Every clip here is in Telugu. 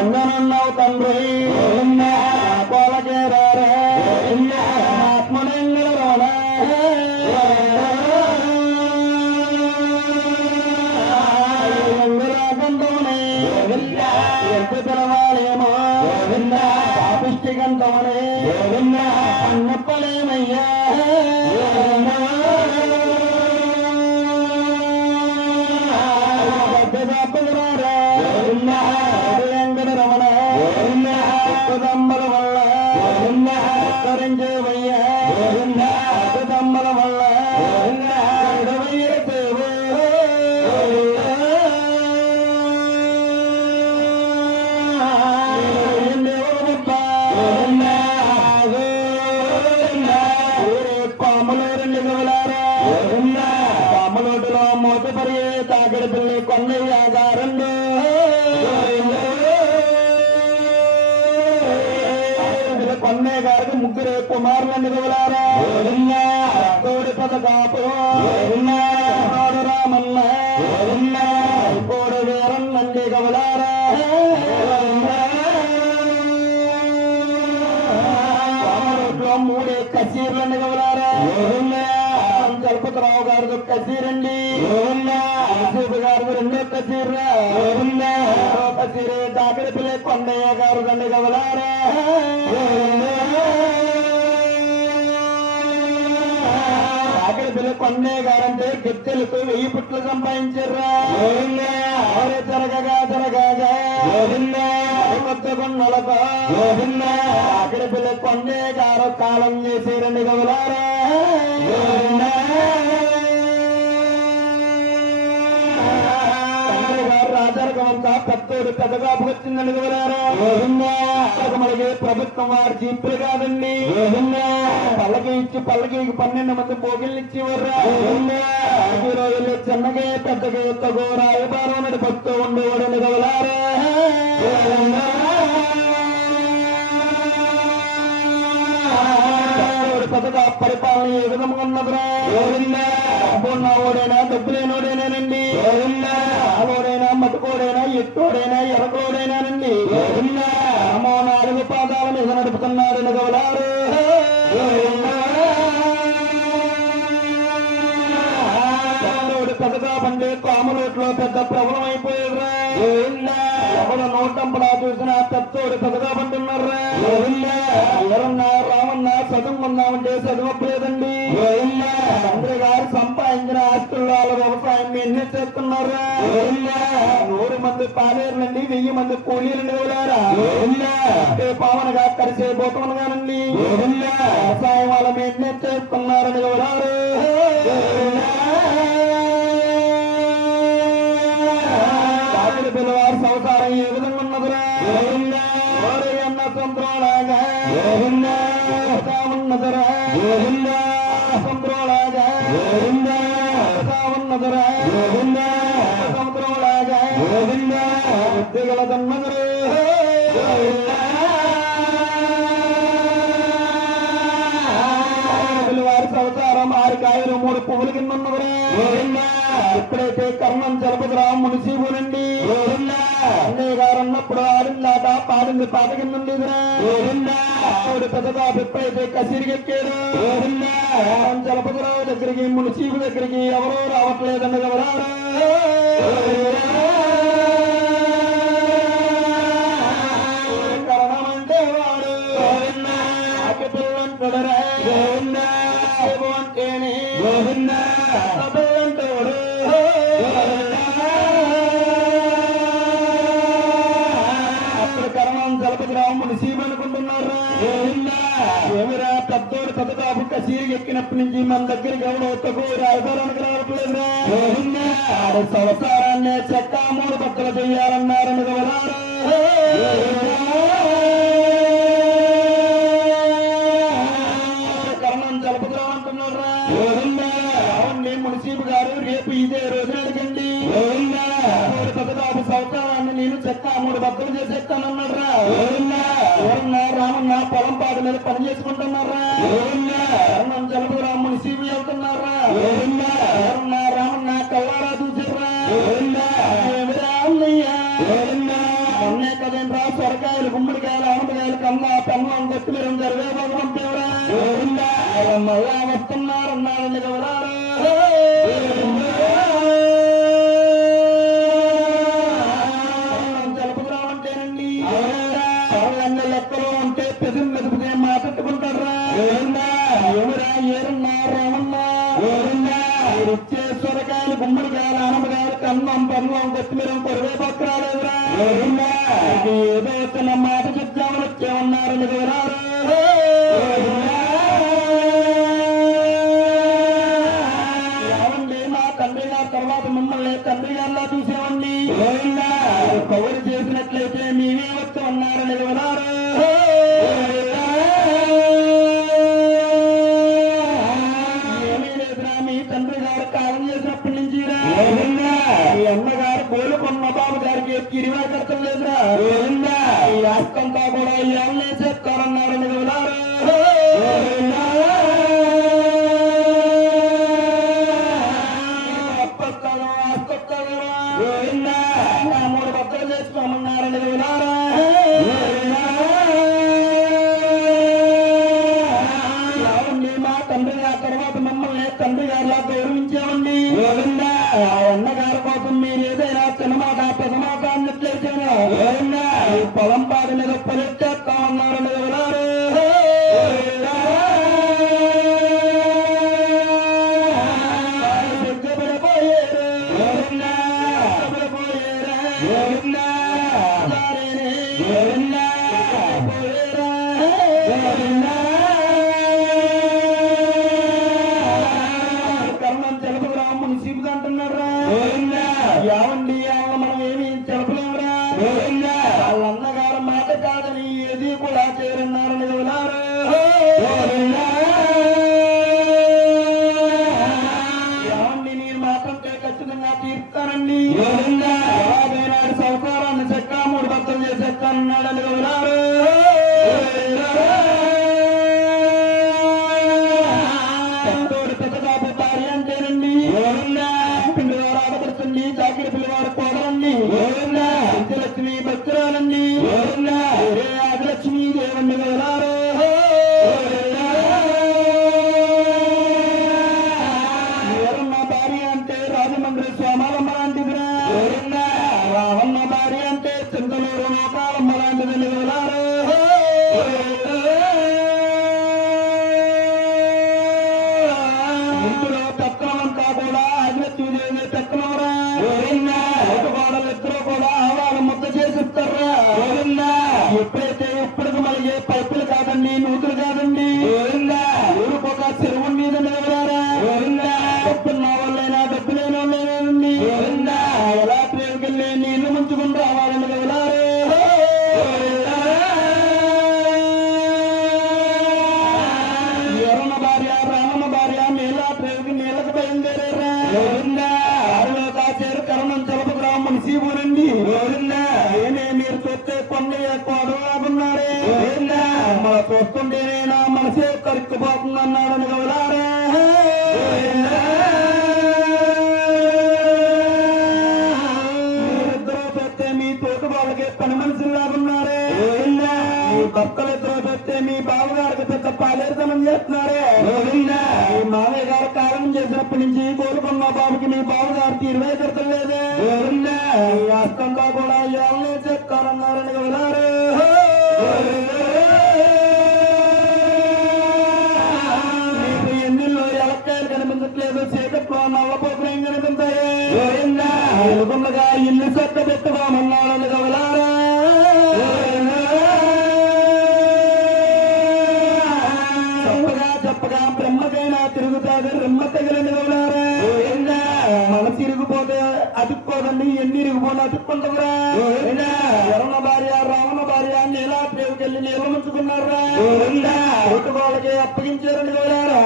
ఎందనున్నావు తండ్రి కోలకేరారా ఆత్మలింగరమణ ఎంగరాగంధమని ఎంత తెలవాలేమో పాపిష్టిగంధమని అన్నప్పలేమయ్యా వెంకటరమణ దమ్మల వల్ల కరించేవయ్యా దమ్మల వల్ల పాములోటులో మూతపరి తాగడి పిల్లి కొన్నయ్యాగారండు కొన్నే గారికి ముగ్గురు కుమారులను దిగులారా తోడి పదకాపు రామన్న కోడి వీరన్నండి గవలారా మూడే కసీర్లని గవలారా చలపతిరావు గారికి కసీరండి అసీఫ్ గారికి రెండో కసీర్రా కసీరే తాకడి పిల్ల కొండయ్య గారు దండి గవలారా తాకడి పిల్ల కొండయ్య గారంటే గిత్తెలకు 1000 పుట్లు సంపాదించారా జరగగా జరగగా కొత్త కొండలకు తాకడి పిల్ల కొండయ్య గారు కాలం చేసేరండి గవలారా రాజారకమంతా పెద్దోడు పెద్దగాపు వచ్చిందండి గవలారా మనకి ప్రభుత్వం వారి జీపులు కాదండి పల్లకి ఇచ్చి పల్లకి 12 మంది పోగిళ్ళు ఇచ్చేవారు ఈ రోజుల్లో చిన్నగా పెద్దగా తగో రాయబారం నడిపొస్తూ ఉండేవాడండి గవలారా పెద్దగా పరిపాలన ఏ విధంగా ఉన్నదిరా ఓడైనా డబ్బులేనోడైనానండి ఆలోడైనా మటుకోడైనా ఎట్టోడైనా ఎరకోడైనానండి అమ్మో 4 పాదాల మీద నడుపుతున్నారని గవలారు పెద్దగా పండే కామలోట్లో పెద్ద ప్రబలం అయిపోయారా ఎవరు నోటంపడా చూసినా పెద్దోడు పెద్దగా పండున్నారా ఎవరన్నా రామన్నా చదువుకున్నామంటే చదువలేదండి తండ్రి గారు సంపాదించిన ఆస్తుల్లో వాళ్ళ వ్యవసాయం ఎన్ని చేస్తున్నారా 100 మంది పాలేరులండి 1000 మంది కూలీలండి వెళ్ళారా పావనగా కలిసేపోతున్నాను కానండి వ్యవసాయం వాళ్ళ ఎన్ని చేస్తున్నారని వెళ్ళారు పిల్లవారు సంసారం ఏ విధంగా ఉన్నదిరా అన్న సంద్రోలాగా ఉన్నదిరా సంద్రోలాగా ఉన్నదిరా సంద్రోలాగా దిగలదన్నదిరా పిల్లవారి సంసారం 6 కాయలు 3 పువ్వుల కింద ఉన్నదిరా ఎప్పుడైతే కర్ణం చలపతిరావు మునిసీబునండి అన్నయ్య గారు అన్నప్పుడు ఆడిందాట పాడింది పాట కిందండి పెద్దగా ఎప్పుడైతే కసిరిగెక్కాడు చలపతిరావు దగ్గరికి మునిసీబు దగ్గరికి ఎవరో రావట్లేదండి ఎవరారా కరణమంటే వాడు పిల్లంటాడరా అంటేనే పిల్లంటాడు అప్పుడు కరణం చలపతిరావు మునిసీబు అనుకుంటున్నారా ఏమిరా పెద్దోడు పెద్దదాపు కసీరికి ఎక్కినప్పటి నుంచి మన దగ్గరికి ఎవడో ఒక్కకు రాయబారానికి రావట్లేదురా సంవత్సరాన్నే చెక్క 3 బట్టలు చెయ్యాలన్నారని గవలారా కరణం చలపతిరావు అంటున్నారా మునిసీబు గారు రేపు ఇదే రోజు అడగండి పెద్దదాపు సంవత్సరాన్ని నేను చెక్క 3 బట్టలు చేసేస్తానన్నారా రామన్న పొలం పాట మీద పని చేసుకుంటున్నారా చలపతిరావు మునిసీబు వెళ్తున్నారా రామన్న కల్లారా చూసారా మొన్నే కదండి పెన్నం కొట్టి మీరు జరిగే భగవంతురా మళ్ళా వస్తున్నారన్నారండి గౌరారు జలపరావంటేనండి వాళ్ళన్న లెక్కలో ఉంటే పెదం మెదుపుగా మాట్లాడుకుంటారా ఎవరా ఏరున్నా రామన్నా ఇచ్చే సొరకాయలు గుమ్మడికాయలు ఆనమకాయలు కన్నం పన్నం కొత్తిమీరం కొరవే పక్కరాలేదురా ఏదో చిన్న మాట చెప్తామని వచ్చేమన్నారని గౌరారు ఏమండి మా తండ్రి గారి తర్వాత మిమ్మల్ని తండ్రి గారిలా చూసేవండి కవర్ చేసినట్లయితే మేమే వచ్చి ఉన్నారని గౌరారు తండ్రి గారు కాలం చేసినప్పటి నుంచి ఈ అన్నగారు కోలుకున్న బాబు గారికి కిరివా కట్టం లేదురా ఈ ఆస్తంతా కూడా ఇవన్నీ చెప్తారన్నారని మూడు బద్దలు చేసుకోమన్నారని మా తండ్రి గారి తర్వాత మమ్మల్ని తండ్రి గారిలా గౌరవించామండి అన్నగారి కోసం మీరు ఏదైనా చిన్నమాట పెదమాట అన్నట్లయితే పొలం పాడి మీద పనిచేస్తామన్నారని యావండి మనం ఏమి చెప్పలేమురా వాళ్ళన్నగారు మాట కాదని ఏది కూడా చేరన్నారని యావండి నేను మాటంటే ఖచ్చితంగా తీర్తానండి ఎలాగైనా సౌకారాన్ని చెక్క మూడు బద్దలు చేసేస్తానన్నాడని పెద్దబాబు భార్య అంటేనండి ఆడపడుతుంది చాకిరి పిల్లవాడు కోడలండి లక్ష్మి భక్తురాలండి ఆదిలక్ష్మి దేవండి గౌరారు ఎవరన్న భార్య అంటే రాజమండ్రి స్వామాలమ్మ లాంటిదిరా రావన్న భార్య అంటే చింతలూరు నోకాలమ్మ లాంటిదండి గౌరారు ఇందులో తత్వమంతా కూడా ఆదిలక్ష్మీదేవి తత్వరా ఇద్దరు కూడా ఆవాలు ముద్ద చేసిస్తారా ఎప్పుడైతే ఇప్పటికి మనకి పైపులు కాదండి నూతులు కాదండి ఊరికి ఒక చెరువు మీద నిలవరారా డబ్బున్న వాళ్ళైనా డబ్బు లేని వాళ్ళైనానండి ఎలా ప్రేమకెళ్ళి నీళ్లు ముంచుకుని రావాలని వెళ్ళారు ఎవరన్న భార్య రామన్న భార్య నీళ్ళ ప్రేమకి నీళ్ళకి బయలుదేరారా కాసేరు కరణం జలప గ్రామం శివునండి మీరు చూస్తే కొన్ని కోడలాగున్నారే మన చూస్తుంటేనే నా మనసే కరుక్కుపోతుంది అన్నాడని గౌలారా మీరిద్దరూ పెడితే మీ తోటి వాళ్ళకి పని మనుషుల్లాగున్నారే భర్తలిద్దరూ పెడితే మీ బావగారికి పెద్ద పాలేరుతనం చేస్తున్నారే మీ మామయ్య గారు కారణం చేసినప్పటి నుంచి కోరుకున్న బాబుకి మీ బావగారికి 20 కడతలేదే ఈ ఆస్తంతా కూడా ఎవరినే చెప్తారన్నారని వెళ్ళారు మీకు ఎన్నిల్లో ఎలక్కాయలు కనిపించట్లేదు చీకట్లో నల్లపోతులు ఏం కనిపించాయి ఎలుగుండగా ఇల్లు చెత్త పెట్టుకోమన్నారని వెళ్ళారా చెప్పగా బ్రహ్మకైనా తిరుగుతాది రెమ్మ తగిలింది వెళ్ళారా మన తిరిగిపోతే అతుక్కోదండి ఎన్ని ఇరిగిపోతే అతుక్కుంటుందిరా ఎవరన్న భార్య రావణ భార్య నీలా ప్రేమకెళ్ళి నీళ్ళు ముంచుకున్నారా వాళ్ళకి అప్పగించారని వెళ్ళారా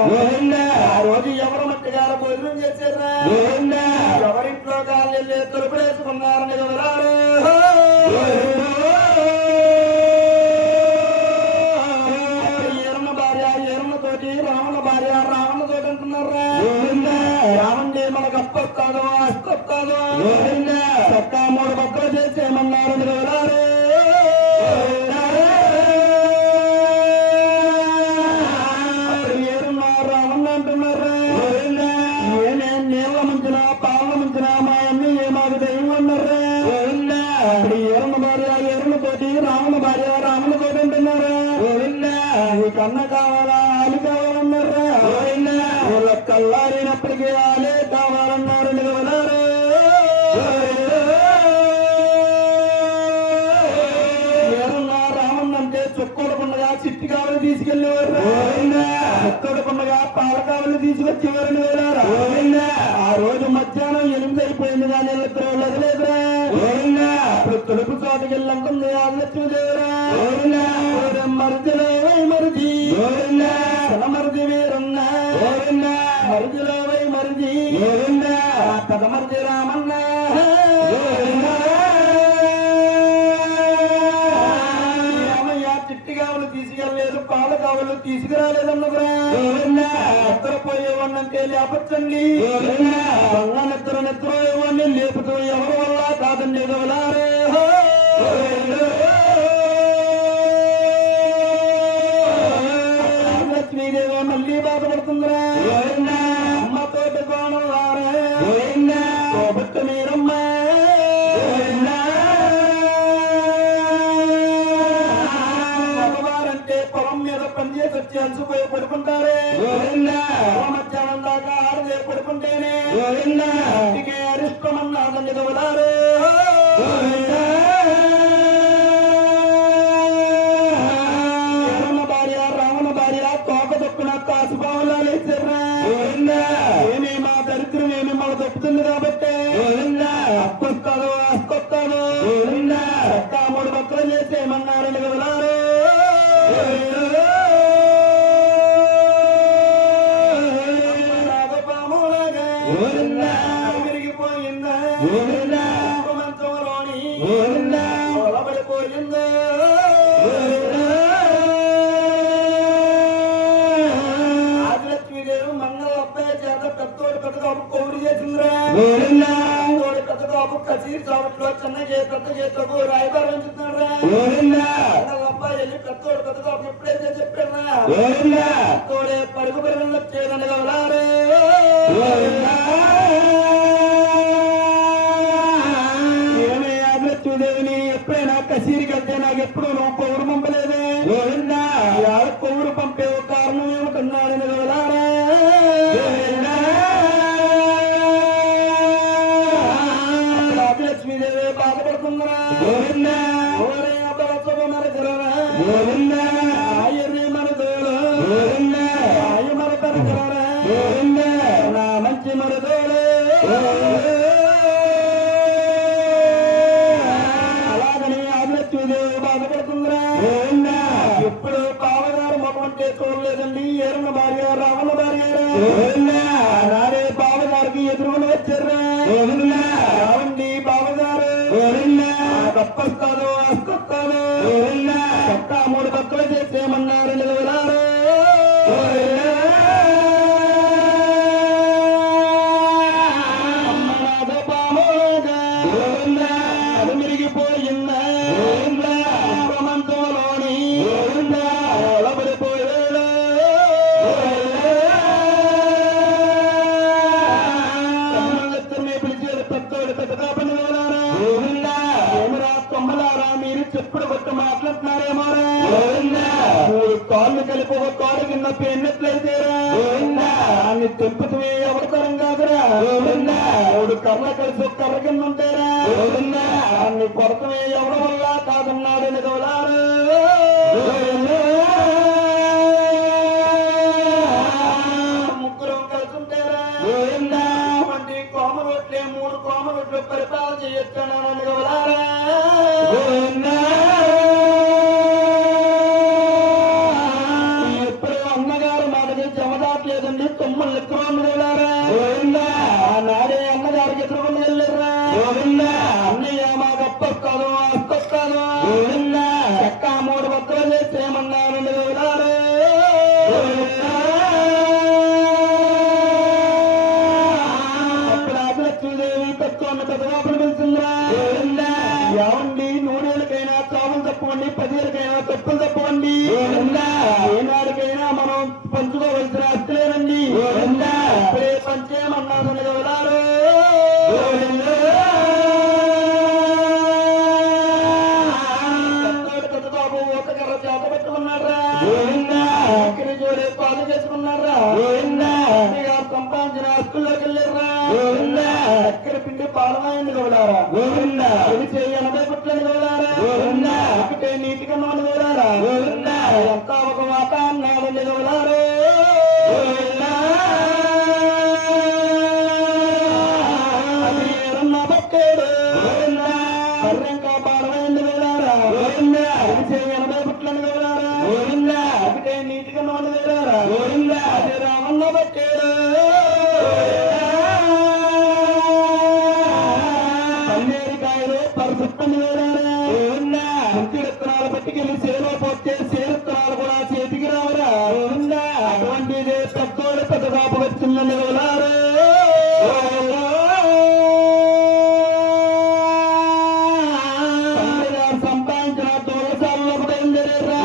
ఆ రోజు ఎవరు మట్టి గారు భోజనం చేశారా ఎవరింట్లో కాళ్ళు వెళ్ళి తలుపులేసుకున్నారని వెళ్ళారు రావణ భార్య రావణ తోటి అంటున్నారా రావండి మనకు అప్పొస్తాదో అస్తొస్తాదో చక్క 3 బొక్కలు చేసేయమన్నారు తీసుకొచ్చేవారని వేలారా ఆ రోజు మధ్యాహ్నం 8 అయిపోయింది కానీ వదలేదురా ఇప్పుడు తలుపు చోటకి వెళ్ళంటుంది ఆదిలక్ష్మీదేవరా మరిదిలో మరిది మరిది వేరున్నా మరిదిలో మరిది పెద్ద మరిది రామన్న చిట్టిగావులు తీసుకెళ్ళలేదు పాల కావులు తీసుకురాలేదన్నదిరా నిద్రపోయేవాడినంటే లేపచ్చండి నిద్రపోయేవాడిని లేపుతూ ఎవరి వల్ల కాదండి గవలారే లక్ష్మీదేవి మళ్ళీ బాధపడుతుందిరా అమ్మతోటి కోణంలారే మీరమ్మా పనిచేసి వచ్చి అలసిపోయి పడుకుంటారే మధ్యాహ్నం దాకా ఆడదే పడుకుంటేనే అరిష్టమన్నాదండి కవలారే భార్య రావణ భార్య తోక దొక్కున కాసుబావులా లేచారా ఏమి మా దరిద్రం ఏమి మాకు దొక్కుతుంది కాబట్టి అప్పొస్తాను అస్కొస్తాను 3 బక్కలు చేసేయమన్నారండి కవలారు విరిగిపోయిందా మంచంలోని పడిపోయిందా ఆదిలక్ష్మీదేవి మంగళప్పయ్య చేత పెద్దోడు పెద్దగాపు కౌరు చేసిందిరా తోడు పెద్దగాపు కసీర్ చావట్లో చిన్న పెద్ద చేతకు రాయబారం చెప్తున్నారా మంగళప్పయ్య వెళ్ళి పెద్దోడు పెద్దగాపు ఎప్పుడైతే చెప్పారా తోడే పడుగు పరుగులు వచ్చేదని కవలారే ఏమే ఆదిలక్ష్మీదేవిని ఎప్పుడైనా కసీరికి వెళ్తే నాకు ఎప్పుడు నువ్వు పౌరు పంపలేదే పౌరు పంపే కారణం ఏమిటన్నాడని కవలారా ఆదిలక్ష్మీదేవి బాధపడుతుందా ఆయర్ని మన దోడు ఆయ మన పెరగరా నా మంచి మన దోడు అలాగని ఆదిలక్ష్మీదేవి బాధపడుతుందిరా ఎప్పుడు పావగారు ముఖం అంటే చూడలేదండి ఏరన్న భార్య రావణ భార్య నాడే బావగారికి ఎదురుగా వచ్చారా రావండి బావగారు తప్పొస్తాను అస్కొస్తాను చట్టా 3 బక్కలు చేసేయమన్నారండి కవలారు అది మిరిగిపోయిందా మంచంలోని పడిపోయాడు పిలిచేది పెద్దోడు పెద్దగా పని ఏమిరా తొమ్మలారా మీరు చెప్పుడు కొట్టి మాట్లాడుతున్నారేమోరా 3 కాళ్ళు కలిపి ఒక కాడు కింద పెన్నట్లయితేరా దాన్ని తెంపుతూ ఎవరితరం కాదురా 3 కర్ర కలిసి ఒక కర్ర కింద ఉంటారా దాన్ని కొరతమే ఎవరి వల్ల కాదన్నాడు నిజవలారు ముగ్గురం కలిసి ఉంటారా వంటి కోమ రొట్లే 3 కోమ రొట్లు పరిపాలన చేయొచ్చాను నిజవలారా ఎప్పుడు అన్నగారు మాటకి జమదాట్లేదండి తొమ్మలు ఎత్తుకోండిలారా నాడే అన్నగారికి ఎదురుకుని వెళ్ళారా అన్నయ్య మా గొప్పొస్తాను అస్కొస్తాను చక్క 3 బక్కలు చేసేయమన్నారండి వెళ్ళారు అప్పుడు ఆదిలక్ష్మీదేవి పెట్టుకోండి పెద్దగా పిలిపించిందిరా ఏమండి నూనెలకైనా చావులు తప్పవండి 10ఏళ్ళకైనా తప్పులు తప్పవండి ఏనాడికైనా మనం పంచుకోవలసిన అస్తులేనండి ఇప్పుడే పంచేయమన్నారు వెళ్ళారు పెద్దబాబు ఒక కర్ర చేత పెట్టుకున్నారా జోడే పాలు చేసుకున్నారా సంపాదించిన ఆస్తుల్లోకి వెళ్ళారా ఎక్కడ పిండి పాలమాయండి కవలారా తెలిసే 80 పుట్లని కవలారా ఒకటే నీటిగా నోడు కవలారా ఎంత ఒక మాట అన్నాడండి కవలారు చుట్టం మంచి విత్తనాలు పట్టుకెళ్ళి చేలో పోతే చేరుత్తనాలు కూడా చేతికి రావరా అటువంటిదే పెద్దోడు పెద్ద కాపు వచ్చిందని ఎవరారు సంపాదించిన దూరసాలలో బయలుదేరారా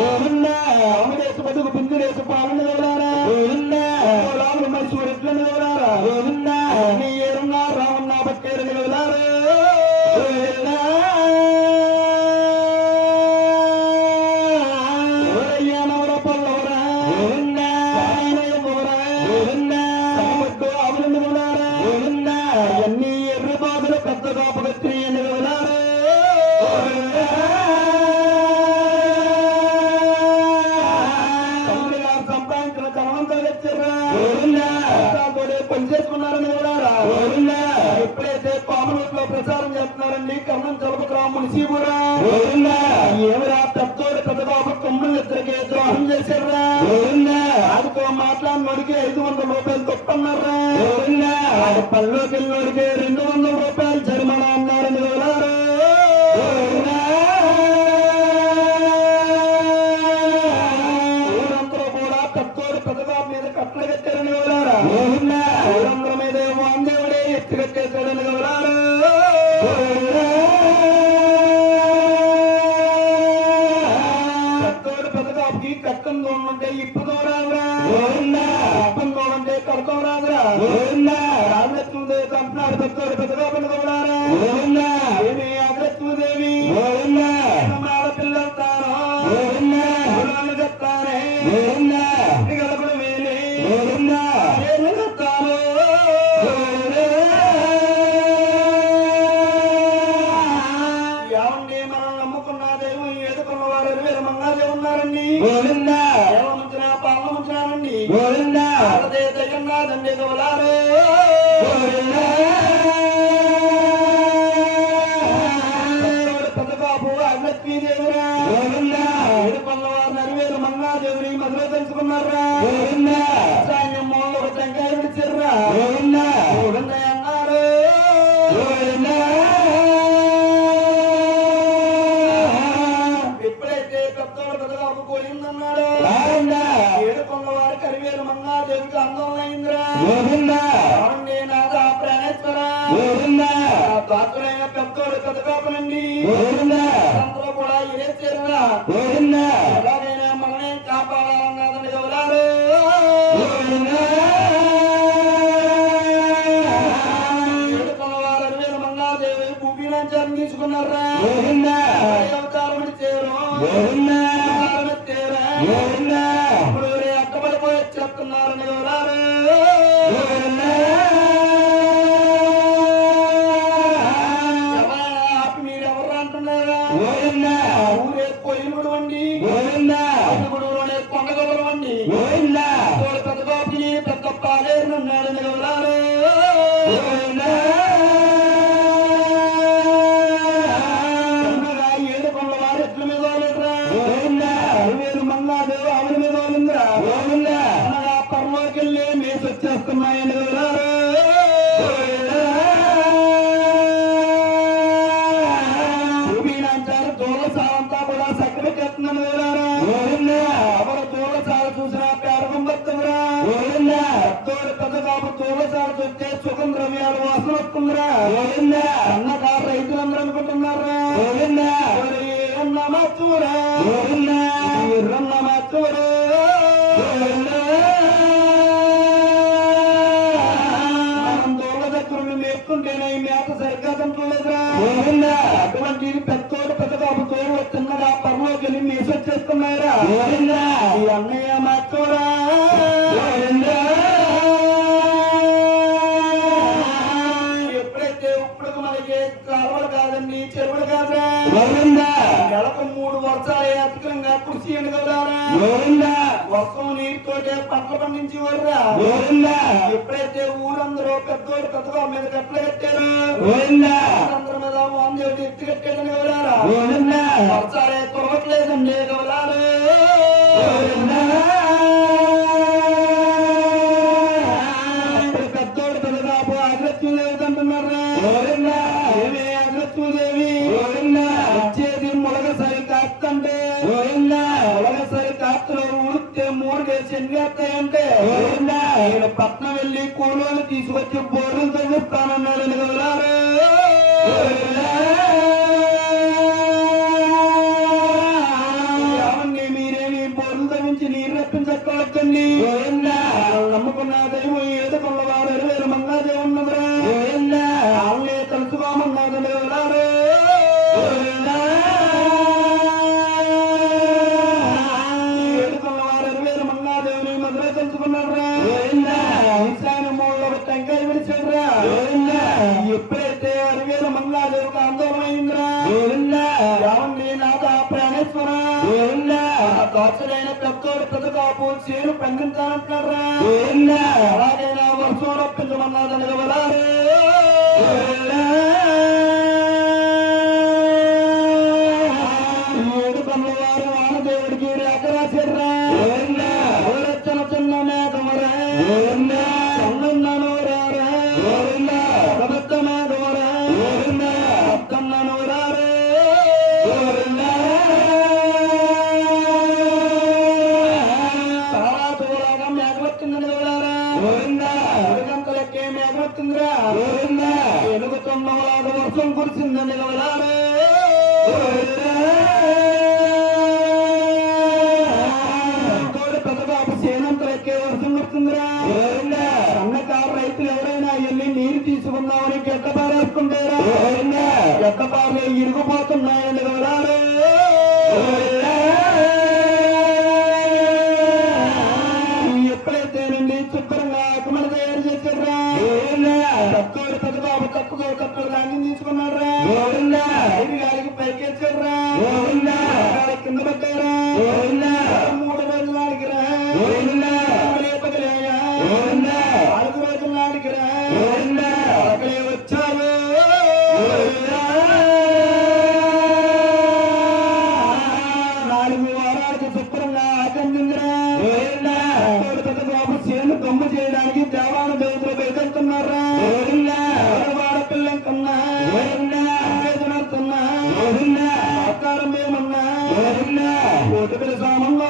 ఆమెదేశ బతుకు పిందుడేసి పాలన ఎవరారా రాముడు మనిషి ఎట్లని ఎవరారా నీ ఏరున్నా రామన్నా బట్టేరు ఎవరారు అన్ని ఎర్రి బాధలు పెద్ద కాపగత్రి అని సంపాదించిన ధనవంతా తెచ్చారా పని చేసుకున్నారని ఎప్పుడైతే పామనూరులో ప్రచారం చేస్తున్నారండి కర్ణం చలపకరా మునిసీపురా ఏమిరా పెద్దోడు పెద్ద బాబు తమ్ముళ్ళు ఇద్దరికి ద్రోహం చేశారా ఆడితో మాట్లాడినోడికి 500 రూపాయలు తప్పన్నారా పనిలోకి వెళ్ళినోడికి 200 రూపాయలు జరిమానా అన్నారని ఊరందరూ కూడా పెద్దోడు పెద్ద బాబు మీద కట్టలు కట్టారని ఊరందరి మీద వాందేవుడే ఎత్తి కట్టేశాడని పెద్దోడు పెద్ద బాబుకి కట్టం దూరంటే ఇప్పు దూరాదురా ఇప్పం దూరంటే కడతం రాదురా రాజలక్ష్మీదేవి కంటున్నాడు పెద్దోడు పెద్ద బాబుని దూరారా ఏమి ఆగ్రలక్ష్మీదేవి ఆడపిల్లతారో చెప్తారే గడపడు వేలే చెప్తాను ఏమండి మనం నమ్ముకున్న దైవం ఎదుకున్న వారు వీరమంగా ఉన్నారండి ఏమంచినా పాలన ఉంచినారండి అదే జగన్నాథండి గౌలారు పెద్ద బాబు అగ్రత్వీదేవిరా ఏడుకొన్న వారు నరివేలు మంగాదేవిని మధుర తెలుసుకున్నారా సైన్యం మూలలో ఒక టెంకాయ విడిచిర్రా అన్నారు ఎప్పుడైతే పెద్దోడు పెద్దబాబు పోయిందన్నాడు ఏడుకొన్న వారు కరివేలు మంగాదేవికి అందం అయిందిరా నాదా ప్రాణేశ్వర దాతుడైన పెద్దోడు పెద్దబాబునండి అందరూ కూడా ఇదే చేరురా ఎలాగైనా మనమే కాపాడాలన్నదని ఎవరారు ఏడుకొన్నవారు వీర మంగాదేవి భూమినాచారం తీసుకున్నారా అవతారం చేరు అప్పుడు అక్కబడిపోయి చెప్తున్నారని ఎవరారు మీరెవరు అంటున్నారా ఊరే పొయ్యిలుడు వండి ఊరే కొండగొడలు వండి పెద్ద బాబుని పెద్ద పాలేరున్నాడని ఎవరారు ఏడుకొండ వారు ఎట్ల మీద వాళ్ళరా వేరు మంగాదేవి ఆవిడ మీద వాళ్ళిందిరా పర్లోకి వెళ్ళి మేసి వచ్చేస్తున్నాయని ఎవరారు దూరసాలంతా కూడా సక్కగా చెప్తున్నాను ఎవరు దూరసాల చూసినా పేరగొంబత్తురా పెద్ద బాబు దూరసాల చూస్తే సుగం ద్రవ్యాలు వాసన వస్తుందిరా అన్నగారు రైతులందరూ అనుకుంటున్నారా నమ్మచ్చురా నమ్మచ్చురా దూరదక్కులు మేపుకుంటేనే ఈ మేత సరిగ్గా తింటలేదురా అటువంటి పెద్దోడు పెద్ద బాబు తోడు చిన్నగా పర్లోకి వెళ్ళి మేసి వచ్చేస్తున్నారా ఈ అన్నయ్య మాత్రం ఎప్పుడైతే ఇప్పుడు మనకి కాలువలు కాదండి చెరువులు కాదురా నెలకు 3 వర్షాలు అధికంగా కృషి కదా వర్షం నీటితోటే పంటలు పండించి వర్రా ఎప్పుడైతే ఊరందరూ పెద్దోడు పెద్దగా మీద కట్టలు కట్టారు అందరి మీద వాందేవుడు ఎత్తి కట్టాడని ఎవరారా వర్షాలే కురవట్లేదండి ఎవరారు పెద్దోడు పెద్దబాబు అగ్రత్వదేవి అంటున్నారా అగ్రత్వదేవి ఏం చేస్తాయంటే నేను పట్నం వెళ్ళి కూలోని తీసుకొచ్చి బోర్లు తగ్గిస్తానన్నాడు కదా. మీరేమి బోర్లు తగ్గించి నీరు రప్పించక్కవచ్చండి. నమ్ముకున్న దైవం ఏదో కొన్నవారు 20,000 మంది ఉన్నదిరా. వాళ్ళే తలుచుకోమన్నాడు కదా. ఎప్పుడైతే 60,000 మంగాదేవుకు ఆందోళనైందిరా. నాథ ప్రాణేశ్వర తోచలైన పెద్దోడు పెద్ద కాపు చేరు పండించాలంటున్నారా. అలాగైనా వర్షం రప్పించమన్నాదని కదలారు. ఏడు పనుల వారు వానదేవుడికి రేఖ రాశారా. చిన్న చిన్న మేఘమరా చందన్నాను రారా. పెద్ద మేఘమరా అత్తన్నాను రారే. తారాతులాగా మేఘవచ్చిందని వెళ్ళారా. గంటలకే మేఘవచ్చిందిరా. ఎనుగుతున్నలాగా వర్షం కురిసిందని వెళ్ళారా. సన్నకారు రైతులు ఎవరైనా వెళ్ళి నీరు తీసుకుందామని గడ్డ పారేసుకుంటారా. గడ్డ పారలు ఇరిగిపోతున్నాయని వెళ్ళారు. ఎప్పుడైతేనండి శుభ్రంగా ఆకుమలు తయారు చేశారా. తక్కువ పెద్ద బాబు తక్కువ కప్పులు దాన్ని తీసుకున్నారా. గారికి పైకెచ్చారా. కింద పెట్టారా. 3 రోజులు అడిగిరా. 4 రోజుల నాటికి అక్కడే వచ్చారు. 4 వారాలకు శుభ్రంగా ఆచందిందిరా. బాబు చేను దమ్ము చేయడానికి దేవాన దేవతలు బయటెళ్తున్నారా. వాడపిల్లం కన్నా వేదనతున్నా ఆకారం ఏమన్నా కోటికల సామంలో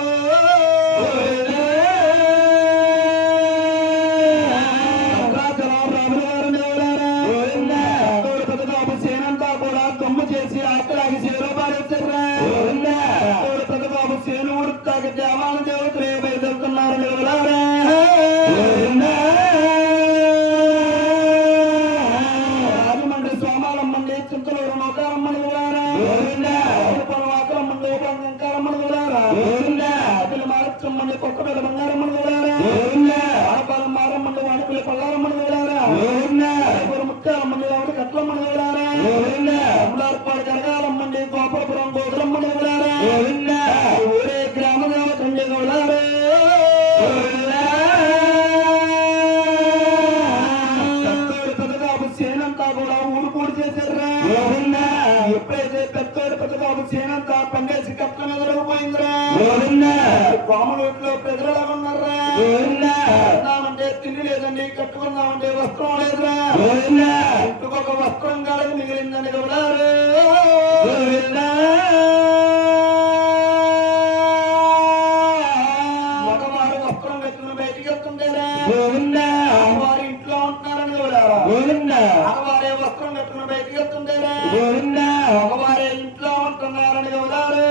సేనంతా కూడా దమ్ము చేసి ఆకలాగి చేలో పారేస్తారా. బాబు సేను ఉడతాకి దేవాన దేవతలే బయటెళ్తున్నారు. రాజమండ్రి సోమాలమ్మండి చింతలూరు నౌకారమ్మని వాకలమ్మండి ఉపంకారమ్మని అతని మారచ్చమ్మని కొక్కపల్లి బంగారమ్మని ఆడపాలెం మారమ్మండి వాడిపల్లి పల్లారమ్మని ముత్యాలమ్మని వాడి కట్లమ్మని అమలార్పాడు జరగాలమ్మండి గోపాలపురం గోధులమ్మని ఊరే గ్రామ దేవతండి పెద్దగాబు సేనంతా కూడా ఊరుకూడు చేశారా. ఎప్పుడైతే పెద్దోడు పెద్దగాబు సేనంతా పండేసి కట్ల మీద పోయిందిరా. కోమలూట్లో ప్రజలాగా ఉన్నారా. తిందామంటే తిండి లేదండి, కట్టుకుందామంటే వస్త్రం లేదురా. ఇంటికొక వస్త్రం కాడకు మిగిలిందని కదలారు. మగవారు వస్త్రం కట్టుకుని బయటికి వెళ్తుంటారా. వారి ఇంట్లో ఉంటున్నారని కదలారా. మగవారే వస్త్రం కట్టుకుని బయటికి వెళ్తుంటారా. మగవారే ఇంట్లో ఉంటున్నారని కదలారు.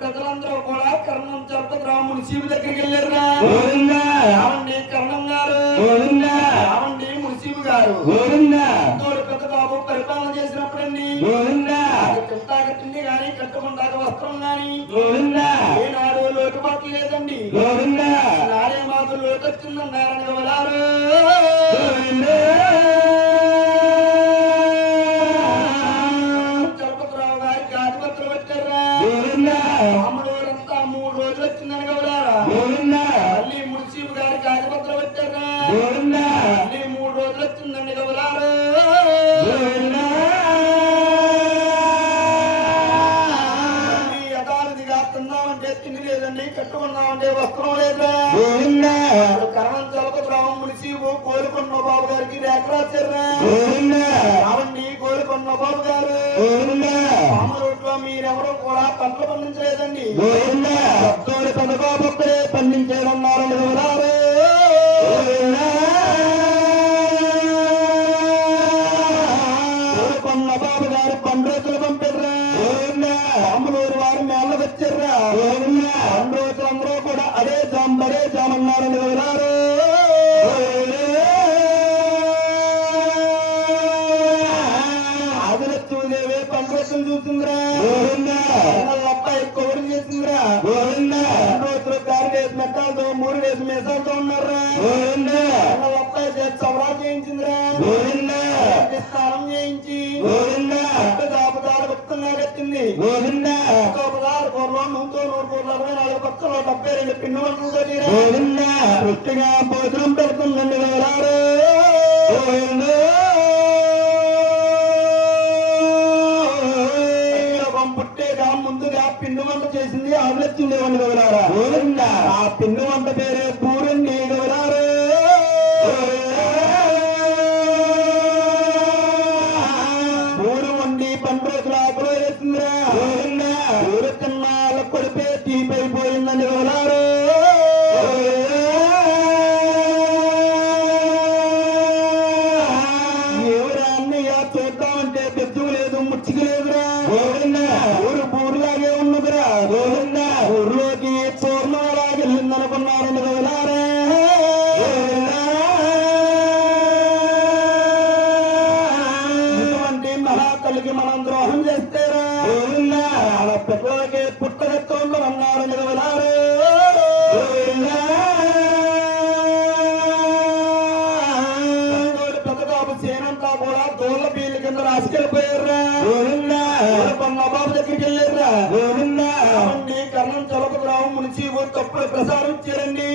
ప్రజలందరూ కూడా కర్ణం చలపతిరావు మున్సిపల్ దగ్గరికి వెళ్ళారా. కర్ణం గారు మున్సిపల్ గారు పెద్ద బాబు పరిపాలన చేసినప్పుడండి తింటాక తిండి గాని కట్టుకుంటాక వస్త్రం గాని ఏనాడు లోటుపాట్లు లేదండి. నాడే మాకు లోటు వచ్చిందన్నారని వెళ్ళారు. చలపతిరావు గారికి ఆధిపత్యం పెట్టారా. మామూలంతా 3 రోజులు వచ్చిందని కదలారా. మళ్ళీ మున్సిపల్ గారికి ఆధిపత్యం పెట్టారా. మళ్ళీ 3 రోజులు వచ్చిందండి కదలారు. యథావిధిగా తిన్నామంటే తిండి లేదండి, కట్టుకున్నామంటే వస్త్రం లేదా. కరణం చలపతిరావు మున్సిపల్ కోలుకొన్న బాబు గారికి రేఖ రాశారా. కావండి కోలుకొన్న బాబు గారు మామూలు మీరెవరూ కూడా పంటలు పండించలేదండి. భక్తుడు పెదగా భక్తుడే పండించేదన్నారని వివరాలు. కొన్న బాబు గారు పండ్రోతులు పంపిర్రా. రాములూరు వారు మేళ వచ్చిర్రా. పండ్రోతులు అందరూ కూడా అదే జామన్నారని వివరాలు. ఆదిలక్ష్మీదేవి పండ్రోతులు చూసిందిరా. అబ్బాయి కొబ్బరి చేసిందిరా. పండ్రోతులు గారి వేసి మెట్టాలతో 3 వేసి మేసాలతో ఉన్నారా. అబ్బాయి చేసి చవరా చేయించిందిరా. స్నానం చేయించి దాపదారు గుప్తంగా కట్టింది. దాపదారు కూరలో నూనెతో 100 కూరలు 24 పక్కలో 72 పిండి వంటలతో వృష్టిగా భోజనం పెడుతుందండి వివరాలు. పుట్టేగా ముందుగా పిండి వంట చేసింది ఆవిలచ్చిందేవండి వివరారా. ఆ పిండి వంట పేరే పూరండి వివరారు. పూరు వండి పండ్రోతులు ఆకులో వేసిందిరా. ఊరు తిన్నాళ్ళ కొడిపే తీపైపోయిందని వివరారు. ఎవరా అన్నయ్య చూద్దామంటే పెద్దలు లేదు ముచ్చికి లేదురా. ఊరు పూరులాగే ఉన్నదిరా. ఊర్లోకి పూర్ణలాగా వెళ్ళిందనుకున్నారని వివరారా. మహాకలికి మనం ద్రోహం చేస్తేరా పిల్లలకి పుట్టగత్తోళ్ళు అన్నారని వివరాలు. పెద్దబాబు సేనంతా కూడా దోళ్ళ పీల కింద రాసుకెళ్ళిపోయారా. బాబు దగ్గరికి వెళ్ళారా. కర్ణం చలపతిరావు మునిచి తప్పుడు ప్రసారం ఇచ్చారండి.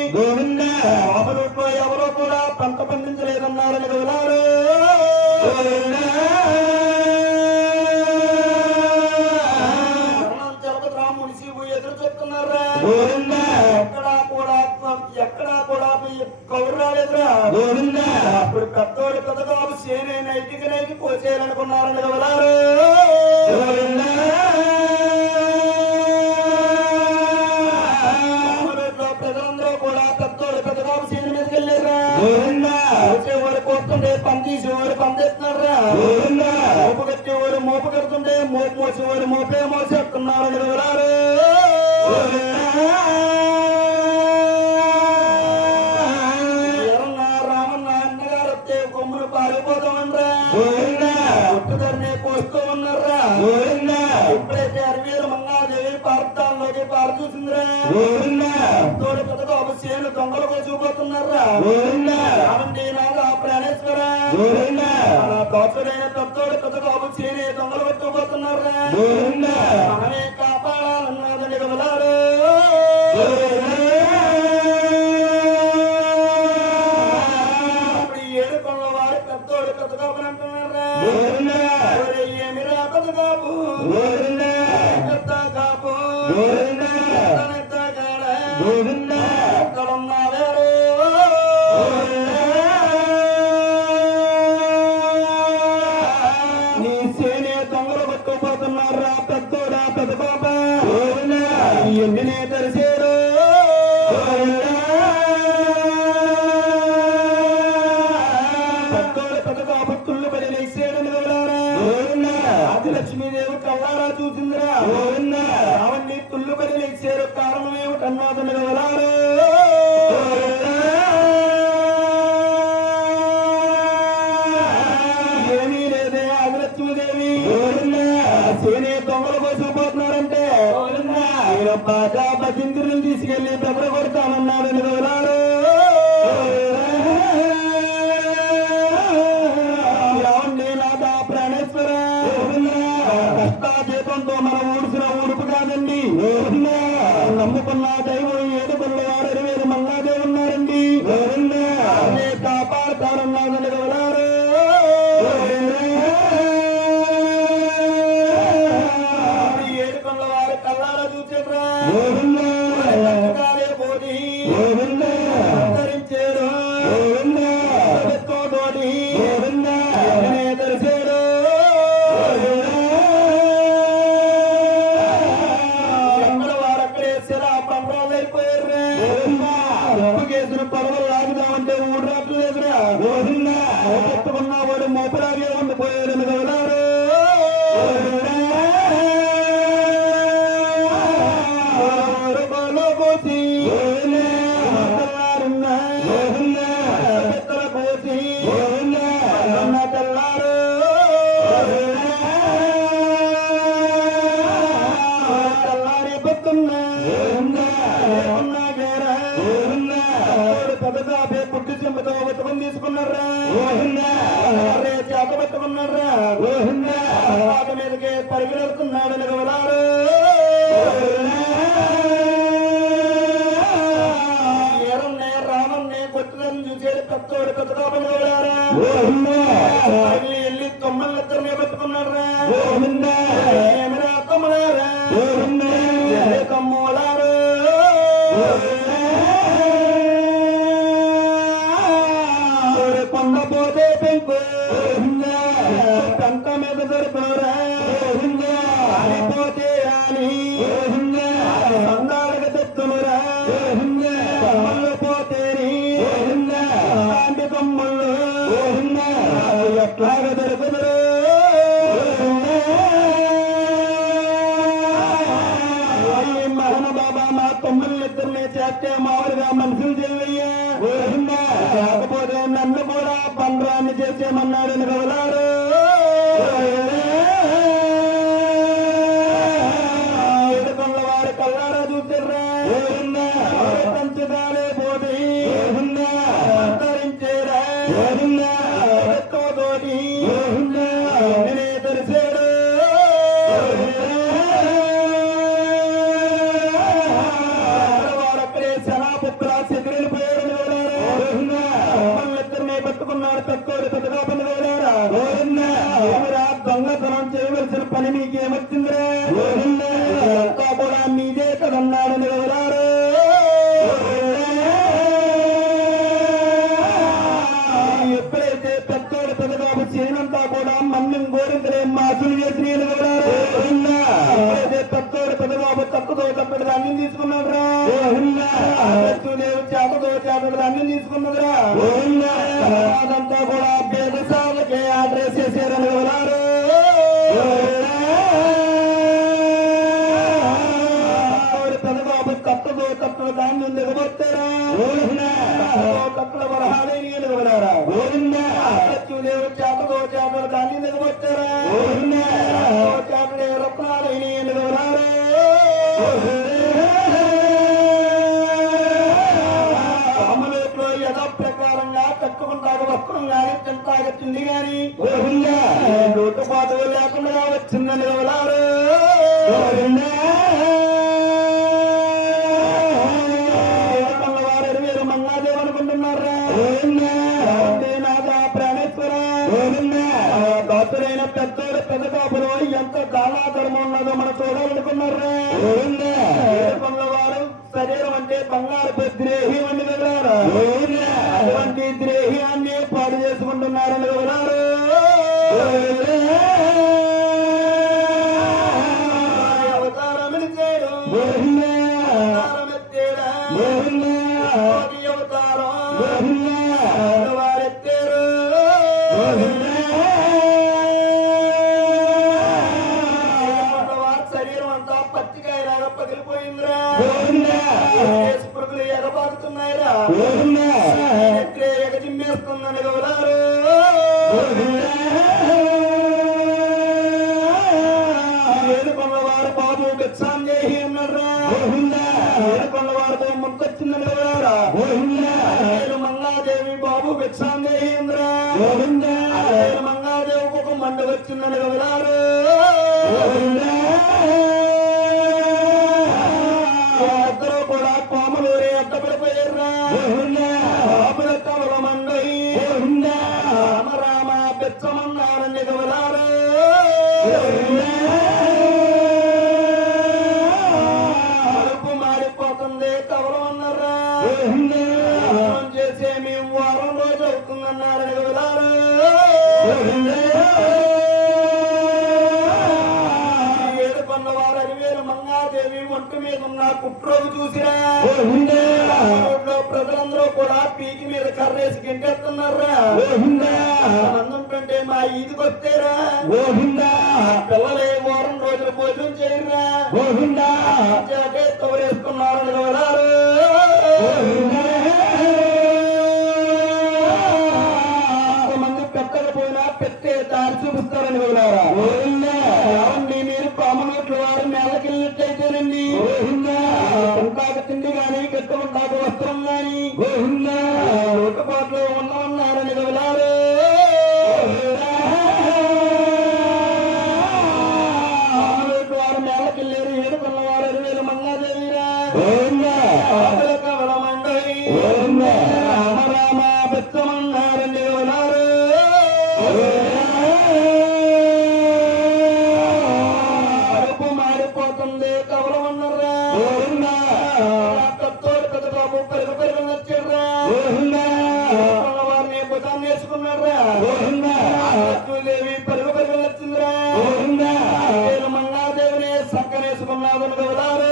బాబు రోడ్లో ఎవరో కూడా పంట పండించలేదన్నారని వివరాలు. ఎదురు చెప్తున్నారా. ఎక్కడా కూడా కౌరు రాలేదురా. అప్పుడు పెద్దోడు పెద్దబాబు సేనే నైతికి పోసేయాలనుకున్నారని వివరాలు. ప్రజలందరూ కూడా పెద్దోడు పెద్దబాబు సేన మీదకి వెళ్ళారా. వచ్చేవారు కోస్తుంటే పని తీసేవారు పని తెస్తున్నారా. మోపు కట్టేవారు మోపు కడుతుంటే మోపు మోసేవారు మోపే మోసేస్తున్నారని వివరాలు. రామన్న అన్నగారు వస్తే కొమ్మును పారిపోతామనరా. పుట్టుదరినే కోస్తూ ఉన్నారా. ఎప్పుడైతే అరవీరు మంగాదేవి పార్థాల్లోకి పారు చూసిందిరా. తోడు పెద్దబాబు సేను దొంగలకు చూపోతున్నారా. రామండి నాగా ప్రాణేశ్వర దోచుడైన పెద్దోడు పెద్దబాబు సేనే దొంగలు పట్టుకుపోతున్నారా. మనమే కాపాడాలన్నదని వివరాలు. అప్పుడు 7 కొన్న వారి పెద్దోడు పెద్దబాబు అంటున్నారా. ఏమిరా పెద్దబాబు పెద్ద కాపు ఎక్కడున్నావేరు. నీ సేనే దొంగలు పట్టుకుపోతున్నారా పెద్దోడా పెద్దబాబా. ఎన్నినే తెరిచారు. పెద్దోడు పెద్దబాబు తుళ్ళు పడి లేచాడని వివరారా. ఆదిలక్ష్మీదేవి కల్లారా చూసిందిరా. రావణ్ణి తుళ్ళు పడి లేచారు. కారణం ఏమిటన్నాదని వివరాలు. ఏమీ లేదే ఆదిలక్ష్మీదేవి. సేనే దొంగలు కోసుకుపోతున్నారంటే బాగా భజంత్రులను తీసుకెళ్లి బెదర కొడతానన్నాడని వివరాలు. రావండి నాదా ప్రాణేశ్వర కష్టాజీతంతో మనం ఊడిసిన ఊడుపు కాదండి. నమ్ముకున్న దైవం 7 కొల్ల వారు 20 మంగాదే ఉన్నారండి. కాపాడుతానన్నాడని వివరాలు. 7 కొల్ల వారు కల్లారా చూసేట్రా. పోటీ ధరించారు. తెరిచారు. చేసి తెల్లారు తెల్లారి పొద్దున్నా పెద్దదాపే పుట్టి చెంపతో బతుకం తీసుకున్నారా చేత పట్టుకున్నారా పాట మీదకి పరిగెడుతున్నాడు నిలవలారు ఏరన్నే రామన్నే కొట్టుదని చూసేది పెద్దోడు పెద్దగా పనివారా వెళ్ళి తొమ్మలద్దరినే పట్టుకున్నారా ఏమైనా తమ్ముడారా తమ్ములారు పొందపోతే పెంకు పెంట మీద దొరకరా పోతే అని సందాలకు తెత్తునురా కొమ్మలు పోతేని కొమ్మలు ఎట్లాగా దొరుకుతురు మహన బాబా మా తొమ్మిదిద్దరిని చేస్తే మామూలుగా మనుషులు చెయ్యయ్యా కాకపోతే నన్ను కూడా బండ్రాన్ని చేసేమన్నాడు కదలారు ఏడుకొండ వారి కల్లారా చూసిర్రా పంచదాలే పోటీ అంతరించేరా తోటి నేనే తెలిసాడు వాడక్కడే శనాపుత్ర శిఖరిపోయాడు పట్టుకున్నాడు తక్కువ పెద్దగా పనివేరా దొంగతనం చేయవలసిన పని మీకేమొచ్చిందిరా కూడా మీదే కదన్నాడు నిలవరారు ఎప్పుడైతే పెద్దోడు పెద్దగాపు చేయనంతా కూడా మన్నం గోరింతలే మాసులు చేసి నిలవరారు ఎప్పుడైతే పెద్దోడు పెద్దగాపు తక్కువతో తప్పటి అన్ని తీసుకున్నాడు రా చేతతో చేతడు అన్ని తీసుకున్నదిరా అదంతా కూడా పేదసాలకే అడ్రస్ చేశారని వివరారు పెదబాబు కట్టదో కట్టలు దాన్ని దిగబొత్తారా కట్టల వరహాలేని వివరారా చేతతో చేతలు దాన్ని దిగబొత్తారా చేతడే రత్నాలేని వివరారు ప్రకారంగా కట్టుకుంటాడు వస్త్రం గాని తింటాగా తిండి గాని లోటుపాటు లేకుండా వచ్చిందని ఎవరారు వారు మీరు మంగాదేవ్ అనుకుంటున్నారా నాదా ప్రాణేశ్వర దాసులైన పెద్దోడు పెద్ద కాపులో ఎంత కాలాధర్మం ఉన్నదో మనం చూడాలనుకున్నారా వారు శరీరం అంటే బంగారు ద్రేహి అని వివరారు అటువంటి ద్రేహ్యాన్ని పాడు చేసుకుంటున్నారని వివరారు అవతారమని చేయడం అవతారం వారెత్తారు వారి శరీరం అంతా పత్తికాయ లాగా పగిలిపోయిందిరా స్పృహలు ఎగబారుతున్నాయిరా ఎగజిమ్మేస్తుందని వివరారు ఏడుకొండవారు బాబు బిత్సాం చేసి ఉన్నారా ఏడుకొండవారితో ముంకొచ్చిందని వివరారా మంగాదేవి బాబు బిత్సాం చేసి ఉందిరా మంగాదేవికి ఒక మండ వచ్చిందని వివరారు ఇద్దరు కూడా కోమలూరి అడ్డపడిపోయారా కవల మండై రామ బెచ్చమన్నారని వివరారు కడుపు మారిపోతుంది కవలమన్నారా చేసే మేము వారం రోజు అవుతుందన్నారని వివరారు ఏడుకొండవారు అరివేలు మంగాదేవి ఒంటి మీద ఉన్న కుట్రోజు చూసిరా ప్రజలందరూ కూడా పీకి మీద కర్రేసి గింటేస్తున్నారా కంటే మా ఈదికి వస్తేరా పిల్లలే వారం రోజులు భోజనం చేయరా తోరేసుకున్నారని వివరాలు సమర్పిస్తారని వెళ్ళారా? ఏమండి మీరు పామనోట్ల వారు నేలకెళ్ళినట్లయితేనండి ఉంటాక తిండి గాని కట్టుకుంటాక వస్త్రం గాని లోటుపాట్లో ఉన్నవన్నారని వెళ్ళారు. వారు నేలకెళ్ళారు. ఏడుకున్న వారు 20,000 మంగాదేవిరా కవలమండలి రామ రామ బెచ్చమన్నారని వెళ్ళారు. కడుపు మాడిపోతుంది కవలమన్నారా? తోడు పెద్ద బాబు పెరుగు పెరుగు నచ్చారా? వారిని భుజాన్ని వేసుకున్నారా? లక్ష్మీదేవి పెరుగు పెరుగు నచ్చిందిరా? మంగాదేవిని సంకనేసుకున్నాదని వెళ్ళారు.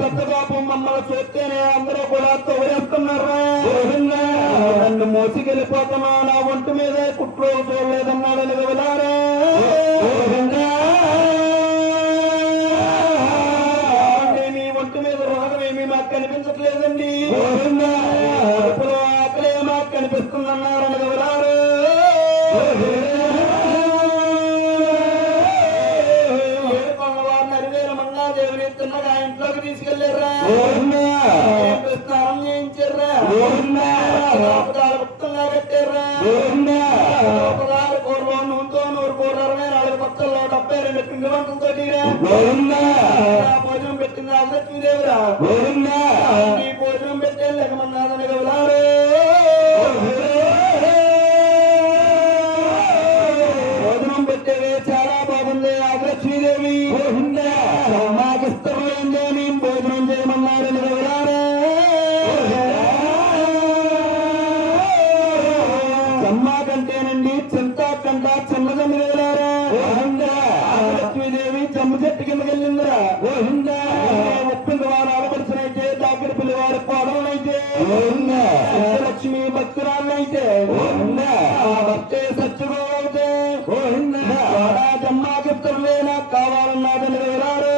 పెద్ద బాబు మమ్మల్ని చూస్తేనే అందరూ కూడా తోడేస్తున్నారా? నన్ను మోసుకెళ్ళిపోతున్నా నా ఒంటి మీద కుట్లు చూడలేదన్నాడని వెళ్ళారా? మీ ఒంటి మీద రోగం ఏమీ మాకు కనిపించట్లేదండి. అక్కడే మాకు కనిపిస్తుందన్నారని వెళ్ళారు. మంగాదేవిని తిన్నగా ఇంట్లోకి తీసుకెళ్లారా? స్నానం చేయించారా? గుప్తంగా కట్టారా? కూరలో నూనెతో 100 కూర 24 పచ్చల్లో 72 పిండి వంటలతో భోజనం పెట్టింది లక్ష్మీదేవిరా. ఈ భోజనం పెట్టే లెక్కమన్నారని వెళ్ళారు. భోజనం పెట్టేది చాలా బాగుంది లక్ష్మీదేవి. మాకు ఇష్టమైందే మేము భోజనం చేయమన్నారని వెళ్ళారు. జమ్మా కంటేనండి చింతా కంట చిన్నదని వెళ్ళారా? లక్ష్మీదేవి జమ్మ చెట్టు కిందకి వెళ్ళిందిరా. ఒప్పింది వారు ఆడపడుచునైతే దగ్గర పిల్లవారి కోడలనైతే లక్ష్మి భక్తురాలనైతే భక్తే సత్యగోతే జమ్మా గిఫ్టర్లే నాకు కావాలన్నాదని వెళ్ళారు.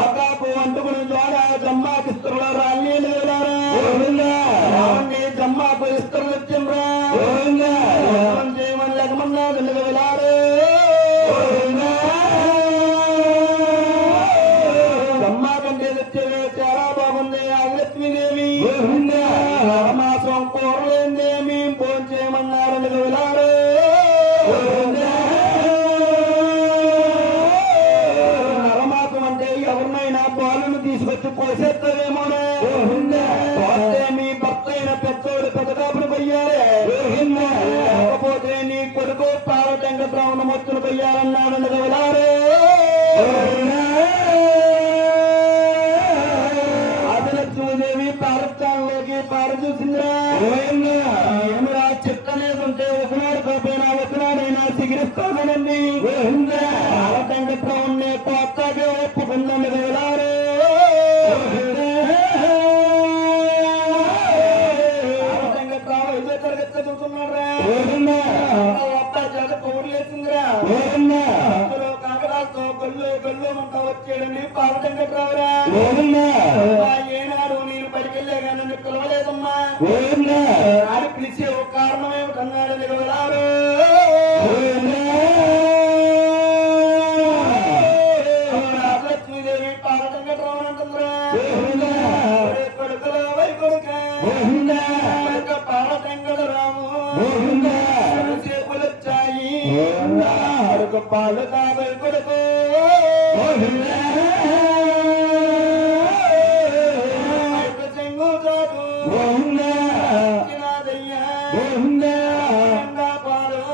ఆకాపు వంటుకుని ద్వారా జమ్మాకు ఇస్తున్న రాళ్ళని వెళ్ళారా? జమ్మాకు ఇస్తున్న వచ్చిండ్రా చేయమని లెగమన్నా వెళ్ళారు. జమ్మా కంటే తెచ్చేది చాలా బాగుంది లక్ష్మీదేవి. మాసం కూరలేందే మేము ఫోన్ చేయమన్నారని వెళ్ళారు. నరమాసం అంటే ఎవరినైనా పాలను తీసుకొచ్చి పోసేస్తారేమోనే. పోతే మీ భర్త అయిన పెద్దోడు పెద్దకాపులు పోయారే. లేకపోతే నీ కొడుకు పాలటంగ బ్రాహ్మణ మొత్తులు పోయారన్నాడని వెళ్ళారు. ఆదిలక్ష్మీదేవి పారస్థానంలోకి పార చూసిందిరా. ఏమిరా చిట్టనేది ఉంటే ఒకనాడు కాపోయినా ఒకనాడైనా సిగిరిస్తానండి. పాలటంగ బ్రాహ్మణ్ణి కొత్తగా ఒప్పుకుందని వెళ్ళారు. పాలటంగ బ్రాహ్మణ ఇదే తరగతి చదువుతున్నారా? అబ్బాయి చేత పౌరులేసిందిరా. కాకడాలతో గొల్లు గొల్లు మంట వచ్చేయండి పాలటంగ రావురా. ఏనాడు నేను బడికెళ్ళే కానీ నన్ను పిలవలేదమ్మా. ఆడి పిలిచి ఒక కారణం ఏమిటన్నాడని వెళ్ళారు. లక్ష్మీదేవి పాలటంగ రావనంటుందిరా. కొడుకులో వై కొడుక పాలటంగడు రాము సేపులు వచ్చాయి. కొడుకు పాలు కాబోయే కొడుకు చెంగు కాదు పాలు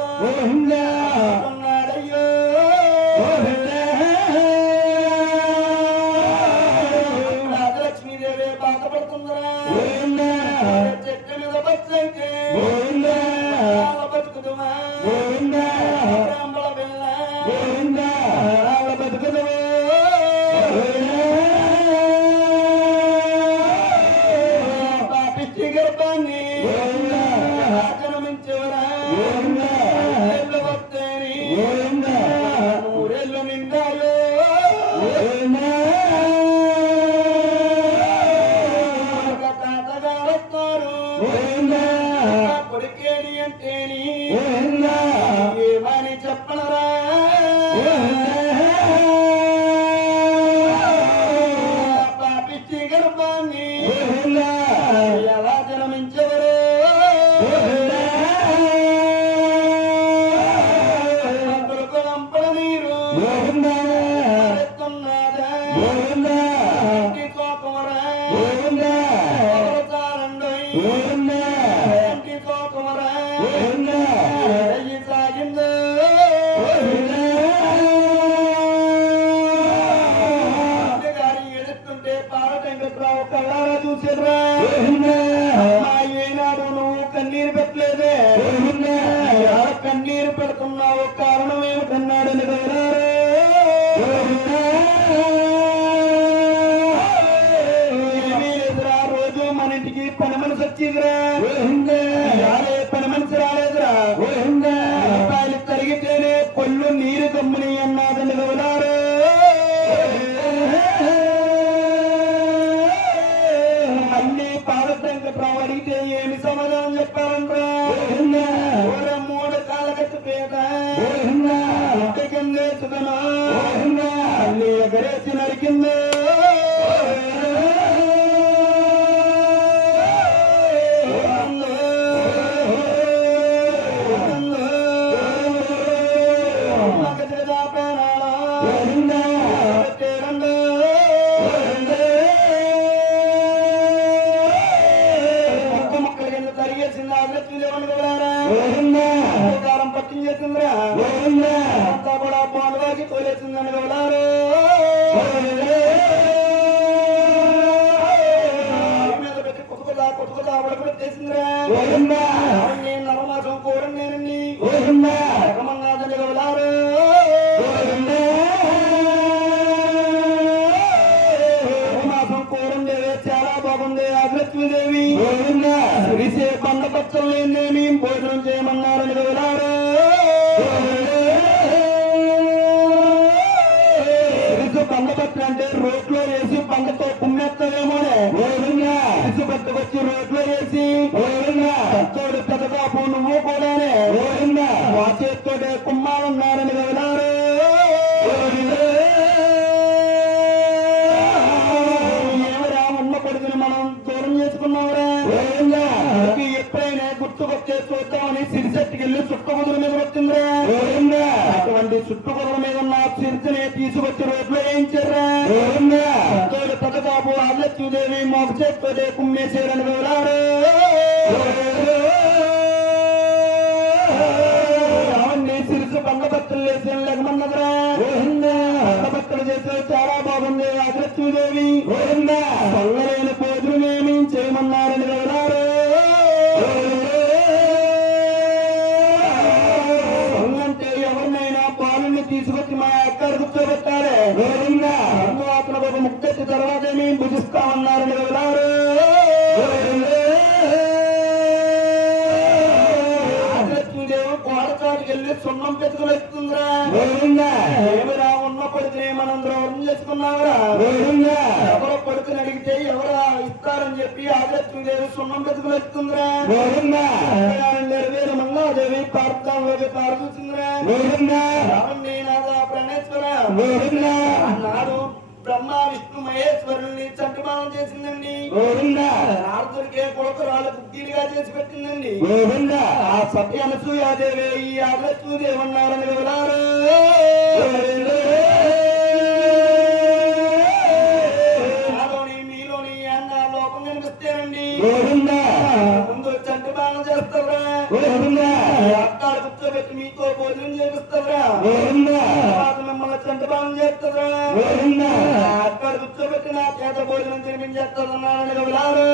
వచ్చిదిరా పని మనిషి రాలేదురా రూపాయలు తరిగితేనే కొల్లు నీరు గమ్ముని అన్నాదండి గౌలారు మళ్ళీ పాదశంకట్రావు అడిగితే ఏమి సమాధానం చెప్పారంట్రా 3 కాళ్ళ కట్టు పేట కిందేసుకున్నా మళ్ళీ ఎగరేసి నరికిందో పట్టించేసిందిరా అంతా కూడా బాండవాకి తోలేసిందని గౌలారు మీద పెట్టి కొట్టుకుదా ఉడకబెట్టేసిందిరా నేను నరమాసం కూడా నేనండి రకమంగాదని గౌలారు నరమాసం కూరండి చాలా బాగుంది ఆదిలక్ష్మీదేవి శ్రీసే పండ పచ్చలు లేని భోజనం చేయమన్నారని గౌలారు పండపత్రి అంటే రోడ్లో వేసి పండతో పుణ్యత్తలేమోనే ఇసు పట్టుకొచ్చి రోడ్లో వేసి తోడు పెద్దకాపు నువ్వు కూడానే మా చేతితోటే కుమ్మాలన్నారని గౌలారు ఏమరా ఉన్న కొడుకుని మనం దూరం చేసుకున్నావురా ఎప్పుడైనా గుర్తుకొచ్చే చూద్దామని సిరిసెట్టుకి వెళ్ళి చుట్టుకుదురు మీద వచ్చిందిరా అటువంటి చుట్టుకుదురు మీద ఉన్న సిరిసిని తీసుకొచ్చి రోడ్లో వేయించారా తోడు పెద్దబాబు ఆదిలక్ష్మీదేవి మోక చేతితోటే కుమ్మేసేరని గౌలారు సిరిసు బంగభక్తులు వేసి లెగమన్నదిరా బంగభక్తులు చేసే చాలా బాగుంది ఆదిలక్ష్మీదేవి పల్లరైన భోజనమేమి చేయమన్నారని గౌలారు తీసుకొచ్చి మా అక్కడ కూర్చోబెట్టారే అతను ఒక ముక్కెత్తి తర్వాత ఏమి భుజిస్తామన్నారని గౌలారు ఆదిలక్ష్మీదేవి కోడచాటుకి వెళ్ళి సున్నం పెట్టుకుని వస్తుందిరా ఏమిరా ఉన్న కొడుకుని మనం ద్రోహం చేసుకున్నావురా ఎవరో కొడుకుని అడిగితే ఎవరు ఇస్తారని చెప్పి ఆదిలక్ష్మీదేవి సున్నం పెట్టుకుని వస్తుందిరా మంగాదేవి పార్థంలోకి పారుతుందిరా నాడు బ్రహ్మ విష్ణు మహేశ్వరుల్ని చంటిమానం చేసిందండి నారదుడికే కొడుకురాలు కుక్కీలుగా చేసి పెట్టిందండి ఆ సత్య అనసూయాదేవి ఈ ఆదిలక్ష్మీదేవి అన్నారని గౌలారు నాలోని మీలోని అన్న లోకం కనిపిస్తేనండి ముందు చంటిమానం చేస్తారా అక్కడ కూర్చోబెట్టి మీతో భోజనం చేపిస్తారా మిమ్మల్ని చంటిమానం చేస్తారా అక్కడ కూర్చోబెట్టి నా చేత భోజనం చేపించేస్తారన్నారని గౌలారు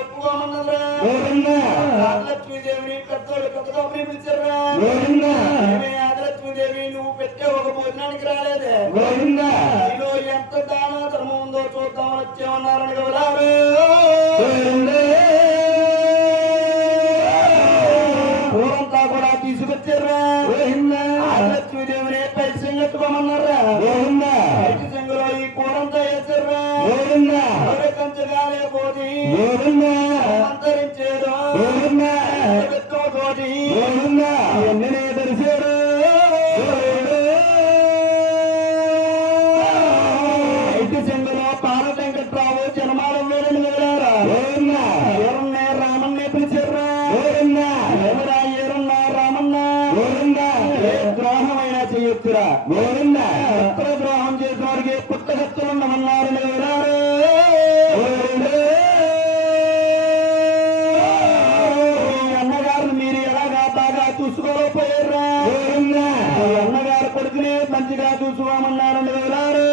ఒప్పుకోమన్నారా ఆదిలక్ష్మీదేవిని పెద్దోడు పెద్దగా పిలిచారా ఆదిలక్ష్మీదేవి నువ్వు పెట్టే ఒక భోజనానికి రాలేదే నీలో ఎంత దాన ధర్మం ఉందో చూద్దామని వచ్చేమన్నారని గౌలారు పూరంతా కూడా తీసుకొచ్చారా ఆదిలక్ష్మీదేవిని పైకి సంగట్టుకోమన్నారా పైకి సంగులో ఈ కూరంతా వేసారా కంచగానే పోటీ అంతరించేదో తోటి ఎన్ననే తెలిసాడు ఐటి సంగులో పాలటెంకట్రావు జనమాలం వేరని వెళ్ళారా ఏరున్నా రామన్నే పిలిచారా ఎవరా ఏరున్నా రామన్నా ద్రోహమైనా చేయొచ్చురా ఎక్కడ ద్రోహం చేసిన వారికి పుట్టగత్తులున్నామన్నారని వెళ్ళారు అన్నగారు మీరు ఎలాగా బాగా చూసుకోలేకపోయారా అన్నగారు కొడుకునే మంచిగా చూసుకోమన్నారని వెళ్ళారు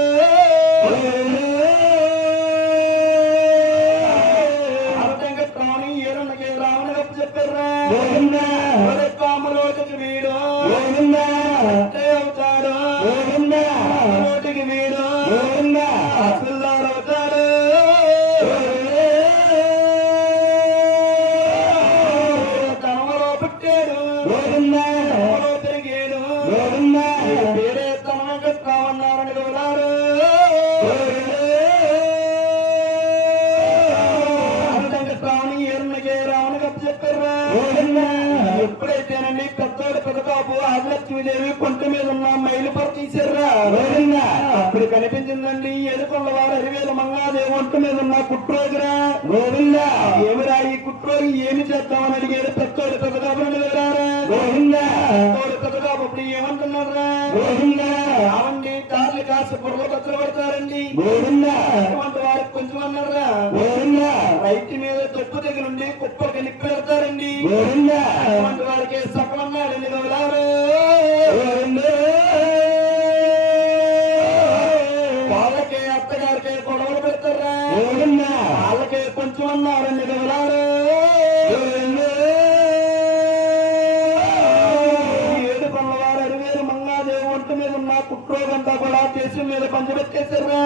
ఏరున్నకి రావణ గప్పు చెప్పారా కామలోటికి వీడు అవుతాడు నోటికి వీడు తిరిగేను పేరే తన వెంకట్రామన్నారని గౌరారు వెంకట్రామని ఏరునకే రావణ కప్పు చెప్పారా ఎప్పుడైతేనండి పెద్దోడు పెదకాపు ఆదిలక్ష్మీదేవి కొంట మీద ఉన్న మైలు పర తీసారా అప్పుడు కనిపించిందండి ఎదుకొండ వారు అరివేల మంగాదేవి ఒంట మీద ఉన్న కుట్రోగిరా ఏమిరా ఈ కుట్రోగి ఏమి చేద్దామని అడిగాడు పెద్దోడు పెదకాపుని వెళ్ళారా పెద్దోడు పెదకాపు అప్పుడు ఏమంటున్నారా అవండి కార్లు కాసి బుర్ర పత్రులు పడతారండి అటువంటి వారికి కొంచెం అన్నారా రైతు మీద తప్పు దగ్గర నుండి కుప్పలకి నిప్పు పెడతారండి అటువంటి వారికి సకమన్నాడండి గౌరారు వాళ్ళకే అత్తగారికే గొడవలు పెడతారా వాళ్ళకే కొంచెం అన్నారండి గౌరారు ఏడు పనుల వారు అరివేరు మంగాదేవి ఒంటి మీద ఉన్న కుట్రోగంతా కూడా దేశం మీద పంచబెట్టేశారా